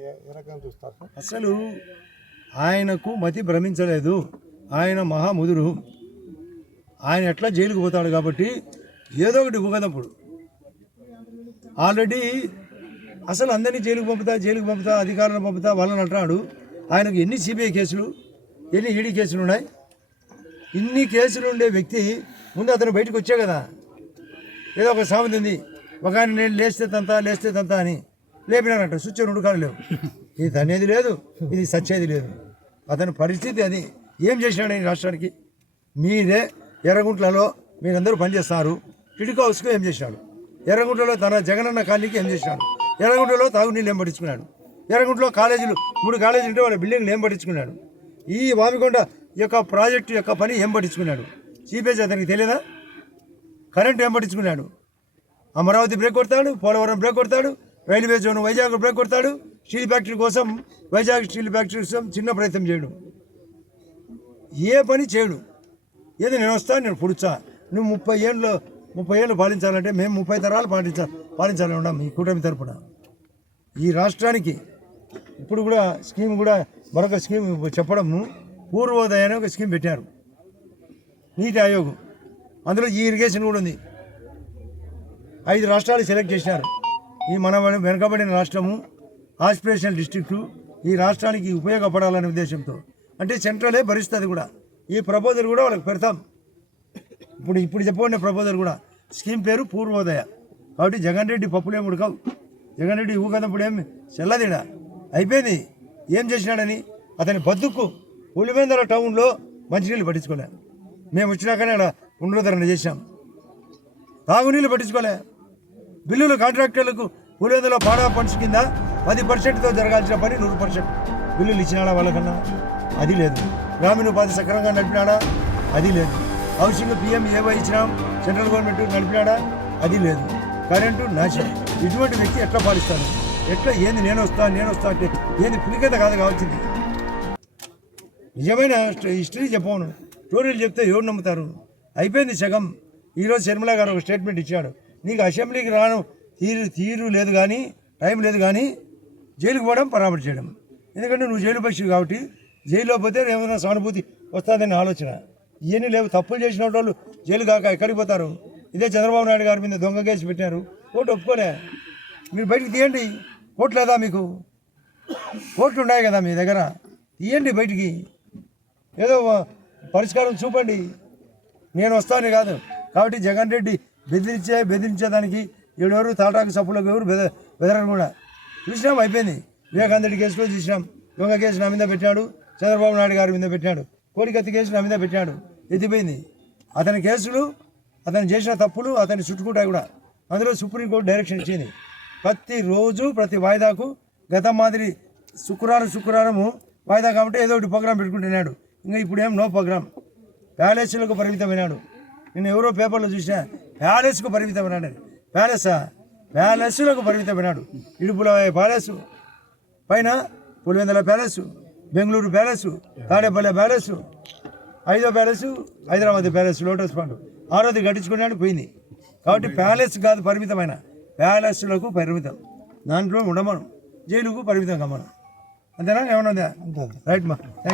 ఏ రకంగా చూస్తారు అసలు ఆయనకు మతి భ్రమించలేదు. ఆయన మహాముదురు. ఆయన ఎట్లా జైలుకు పోతాడు కాబట్టి ఏదో ఒకటి ఊగదప్పుడు ఆల్రెడీ అసలు అందరినీ జైలుకు పంపుతా జైలుకు పంపుతా అధికారులను పంపుతా వాళ్ళని అంటున్నాడు. ఆయనకు ఎన్ని సిబిఐ కేసులు ఎన్ని ఈడీ కేసులు ఉన్నాయి? ఇన్ని కేసులు ఉండే వ్యక్తి ముందు అతను బయటకు వచ్చే కదా. ఏదో ఒక సామెత ఉంది. ఒక ఆయన నేను లేస్తే తంత లేస్తే తంత అని. లేపినారంట స్విచ్ రెండు కాళ్ళు లేవు. ఇది అనేది లేదు ఇది సచ్చేది లేదు. అతని పరిస్థితి అది. ఏం చేసినాడు ఈ రాష్ట్రానికి? మీరే ఎర్రగుంట్లలో మీరందరూ పనిచేస్తారు. టిడికో హౌస్కు ఏం చేసినాడు ఎర్రగుంటలో తన జగనన్న కాలనీకి ఏం చేసినాడు ఎర్రగుంటలో తాగునీళ్ళు ఏం పట్టించుకున్నాడు? ఎర్రగుంటలో కాలేజీలు మూడు కాలేజీలు ఉంటే వాళ్ళ బిల్డింగ్లు ఏం పట్టించుకున్నాడు? ఈ వామికొండ యొక్క ప్రాజెక్టు యొక్క పని ఏం పట్టించుకున్నాడు? సిపిఎస్ అతనికి తెలియదా? కరెంట్ ఏం పట్టించుకున్నాడు? అమరావతి బ్రేక్ కొడతాడు పోలవరం బ్రేక్ కొడతాడు రైల్వే జోన్ వైజాగ్ బ్రేక్ కొడతాడు. స్టీల్ ఫ్యాక్టరీ కోసం వైజాగ్ స్టీల్ ఫ్యాక్టరీ కోసం చిన్న ప్రయత్నం చేయడు. ఏ పని చేయడు. ఏది నేను వస్తా నేను పుడుచా నువ్వు ముప్పై ఏళ్ళు ముప్పై ఏళ్ళు పాలించాలంటే మేము ముప్పై తరాలు పాలించా పాలించాలని ఉన్నాం ఈ కూటమి తరపున. ఈ రాష్ట్రానికి ఇప్పుడు కూడా స్కీమ్ కూడా మరొక స్కీమ్ చెప్పడము పూర్వోదయ అనే ఒక స్కీమ్ పెట్టారు. నీటి ఆయోగ్. అందులో ఈ ఇరిగేషన్ కూడా ఉంది. ఐదు రాష్ట్రాలు సెలెక్ట్ చేసినారు. ఈ మన వెనుకబడిన రాష్ట్రము ఆస్పిరేషనల్ డిస్టిక్టు ఈ రాష్ట్రానికి ఉపయోగపడాలనే ఉద్దేశంతో. అంటే సెంట్రలే భరిస్తుంది కూడా. ఈ ప్రపోజల్ కూడా వాళ్ళకి పెడతాం. ఇప్పుడు ఇప్పుడు చెప్పబడిన ప్రపోజల్ కూడా. స్కీమ్ పేరు పూర్వోదయ. కాబట్టి జగన్ రెడ్డి పప్పులేం ఉడకవు. జగన్ రెడ్డి ఊగదప్పుడు ఏం చెల్లదిడా? అయిపోయింది. ఏం చేసినాడని? అతని బతుకు. పులివేందల టౌన్లో మంచినీళ్ళు పట్టించుకోలే. మేము వచ్చినాకనే అక్కడ పునరుద్ధరణ చేశాం. తాగునీళ్ళు పట్టించుకోలే. బిల్లులు కాంట్రాక్టర్లకు పులివెందులో పాడా ఫండ్స్ కింద పది పర్సెంట్తో జరగాల్సిన పని నూరు పర్సెంట్. బిల్లులు ఇచ్చినాడా వాళ్ళకన్నా? అది లేదు. గ్రామీణ ఉపాధి సక్రమంగా నడిపినాడా? అది లేదు. హౌసింగ్ పిఎం ఏవై ఇచ్చినాం సెంట్రల్ గవర్నమెంట్ నడిపినాడా? అది లేదు. కరెంటు నాశనం. ఇటువంటి వ్యక్తి ఎట్లా పాలిస్తాను ఎట్లా? ఏంది నేను వస్తాను నేను వస్తా అంటే ఏంది పులికత కాదు కావాల్సింది. నిజమైన హిస్టరీ చెప్పవను. స్టోరీలు చెప్తే ఎవరు నమ్ముతారు? అయిపోయింది సగం. ఈరోజు శర్మిలా గారు ఒక స్టేట్మెంట్ ఇచ్చాడు. నీకు అసెంబ్లీకి రాను తీరు తీరు లేదు కానీ టైం లేదు కానీ జైలుకు పోవడం పరామర్శ చేయడం. ఎందుకంటే నువ్వు జైలు పక్షి కాబట్టి జైల్లో పోతే ఏమైనా సానుభూతి వస్తుందని ఆలోచన. ఇవన్నీ లేవు. తప్పులు చేసిన వాళ్ళు జైలు కాక ఎక్కడికి పోతారు? ఇదే చంద్రబాబు నాయుడు గారి మీద దొంగ కేసు పెట్టినారు. కోర్టు ఒప్పుకోలే. మీరు బయటికి తీయండి. కోర్టు లేదా మీకు? కోర్టులు ఉన్నాయి కదా మీ దగ్గర. తీయండి బయటికి. ఏదో పరిష్కారం చూపండి. నేను వస్తాను కాదు. కాబట్టి జగన్ రెడ్డి బెదిరించే బెదిరించేదానికి ఎవరెవరు తాటాకు సప్పులకు ఎవరు బెద బెదరని కూడా. చూసినాం అయిపోయింది. వివేకానంద కేసులో చూసినాం. దొంగ కేసు నా మీద పెట్టాడు. చంద్రబాబు నాయుడు గారి మీద పెట్టాడు. కోడికత్తి కేసు నా మీద పెట్టాడు. ఎత్తిపోయింది. అతని కేసులు అతను చేసిన తప్పులు అతన్ని చుట్టుకుంటాయి కూడా. అందులో సుప్రీంకోర్టు డైరెక్షన్ ఇచ్చింది. ప్రతిరోజు ప్రతి వాయిదాకు గత మాదిరి శుక్రవారం శుక్రవారము వాయిదా కాబట్టి ఏదో ఒకటి ప్రోగ్రాం పెట్టుకుంటున్నాడు. ఇంకా ఇప్పుడు ఏం నో ప్రోగ్రాం. ప్యాలెస్లకు పరిమితమైనాడు. నేను ఎవరో పేపర్లో చూసినా ప్యాలెస్కు పరిమితమైనాడు. ప్యాలెసా ప్యాలెస్లకు పరిమితమైనాడు. ఇడుపుల ప్యాలెస్ పైన Pulivendula palace Bengaluru palace Tadepalle palace ఐదో palace Hyderabad palace lotus pond. ఆరోది గట్టించుకున్నాడు పోయింది. కాబట్టి ప్యాలెస్ కాదు పరిమితమైన. ప్యాలెస్లకు పరిమితం. దాంట్లో ఉండమను. జైలుకు పరిమితం కమ్మను అంతేనా? ఏమన్నా ఉందా? రైట్ మా. థ్యాంక్